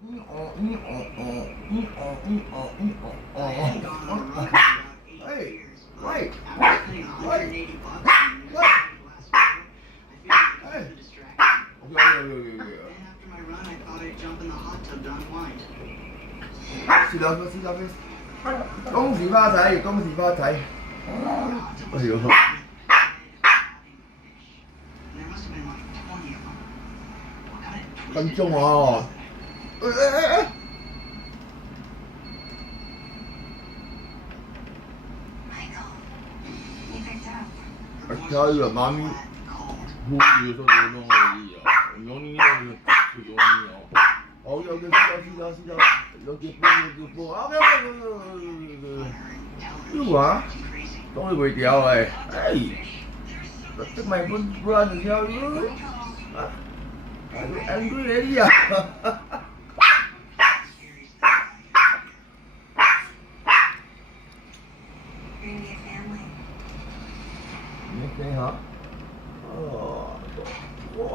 Hey, wait, wait. Xin lỗi, xin lỗi.恭喜發財，恭喜發財。哎呦！跟蹤我。I tell you, mommy, who you so don't know only哦，有嘅，有結波，呢話當你會掉誒，即咪本 run tell you, are you angry lady 啊？你嚇？哦，哇！